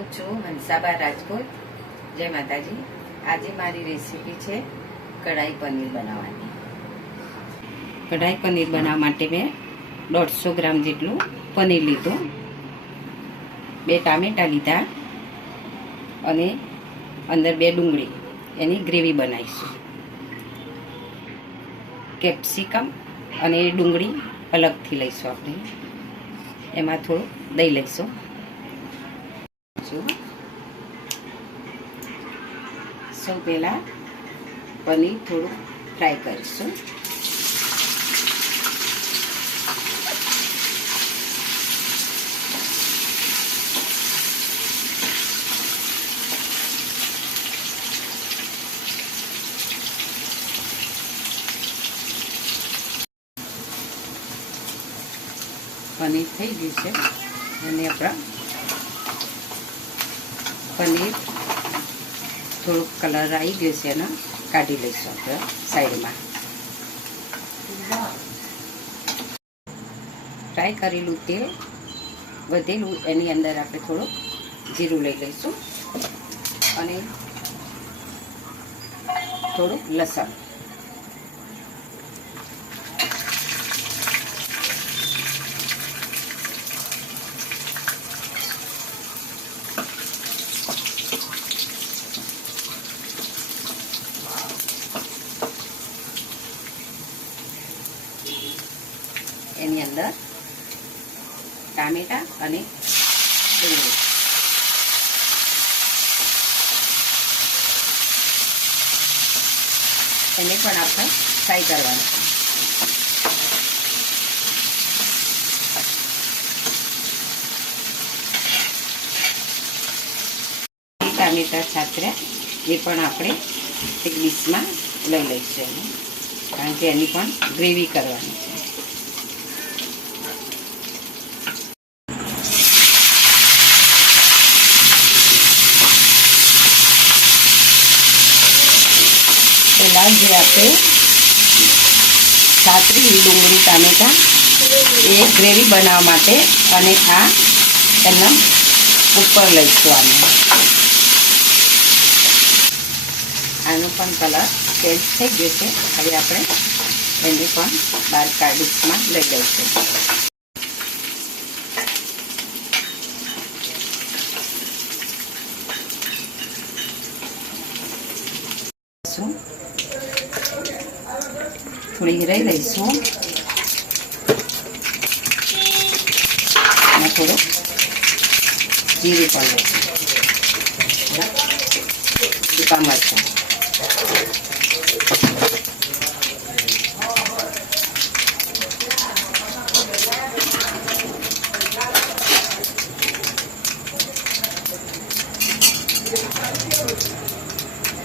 હું છું હંસાબા રાજકોટ. જય માતાજી. આજે મારી રેસીપી છે કઢાઈ પનીર બનાવવાની. કઢાઈ પનીર બનાવવા માટે મેં 150 ગ્રામ જેટલું પનીર લીધું, 2 ટામેટા લીધા અને અંદર 2 ડુંગળી, એની ગ્રેવી બનાવીશું. કેપ્સિકમ અને ડુંગળી અલગથી લઈશું આપણે. એમાં થોડું દહીં લઈશું. સૌ પહેલાં પનીર થોડું ફ્રાય કરીશું. પનીર થઈ ગયું છે અને આપણા પનીર થોડુંક કલર આવી ગયો છે એને કાઢી લઈશું આપણે સાઈડમાં. ફ્રાય કરેલું તેલ વધેલું એની અંદર આપણે થોડુંક જીરું લઈ લઈશું અને થોડુંક લસણ. એની અંદર ટામેટા અને ડુંગળી. એને પણ આપણે ફ્રાય કરવાનું. ટામેટા છાતર્યા એ પણ આપણે એક ડીશમાં લઈ લઈશું, કારણ કે એની પણ ગ્રેવી કરવાની છે. પહેલાં જે આપણે છાતરી ડુંગળી ટામેટા એ ગ્રેવી બનાવવા માટે અને આ એના ઉપર લઈશું. આનો પણ કલર ચેન્જ થઈ ગયો છે. હવે આપણે એને પણ બહાર કાઢીમાં લઈ લઈશું. થોડી હિરાઈ લઈશું અને થોડું જીરું પણ લઈશું, સૂકા મરચાં.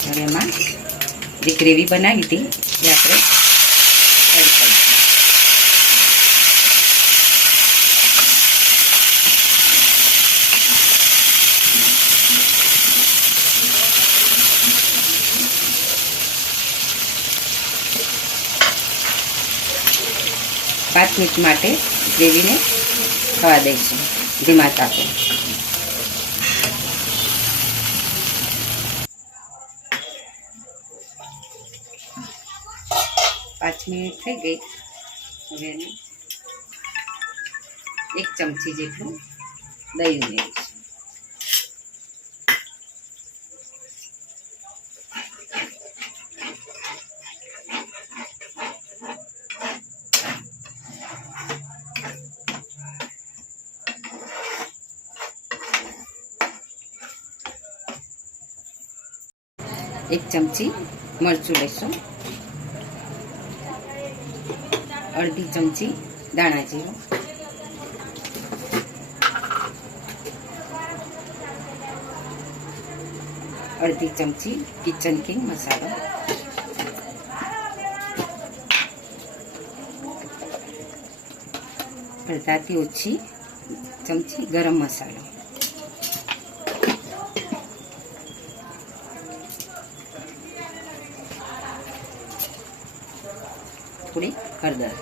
હવે એમાં જે ગ્રેવી બનાવી હતી એ આપણે એડ કરીશું. 5 મિનિટ માટે ગ્રેવીને થવા દઈશું ધીમા તાપે. 5 મિનિટ થઈ ગઈ. હવે એને 1 ચમચી જેટલું દહીં ઉમેરીશું. એક ચમચી મરચું લઈશું, અડધી ચમચી દાણા જીરું, અડધી ચમચી કિચન કિંગ મસાલો, અડધાથી ઓછી ચમચી ગરમ મસાલો, થોડી હળદર.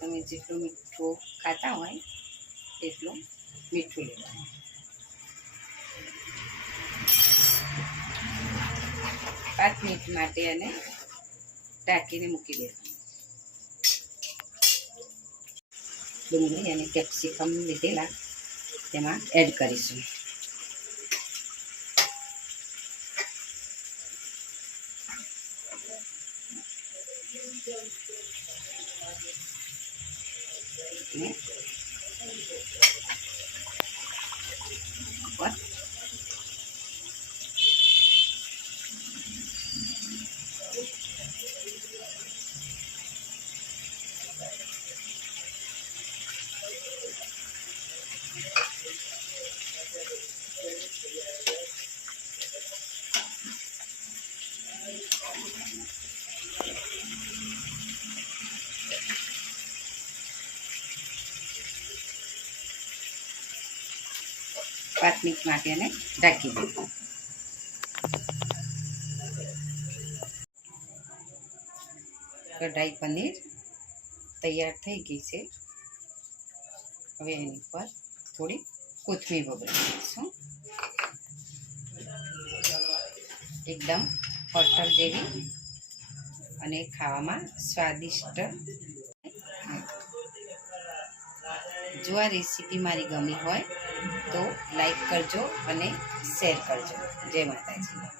તમે જેટલું મીઠું ખાતા હોય એટલું મીઠું લેવાનું. 5 મિનિટ માટે એને ઢાંકીને મૂકી દેવાનું. ડુંગળી અને કેપ્સિકમ લીધેલા તેમાં એડ કરીશું. પાંચ મિનિટ માટે એને ઢાંકી દઉં. કઢાઈ પનીર તૈયાર થઈ ગઈ છે. હવે એની પર થોડી કોથમીર વઘારી દઈશું. એકદમ હોટલ જેવી અને ખાવામાં સ્વાદિષ્ટ. જો આ રેસીપી મારી ગમી હોય તો લાઈક કરજો અને શેર કરજો. જય માતાજી.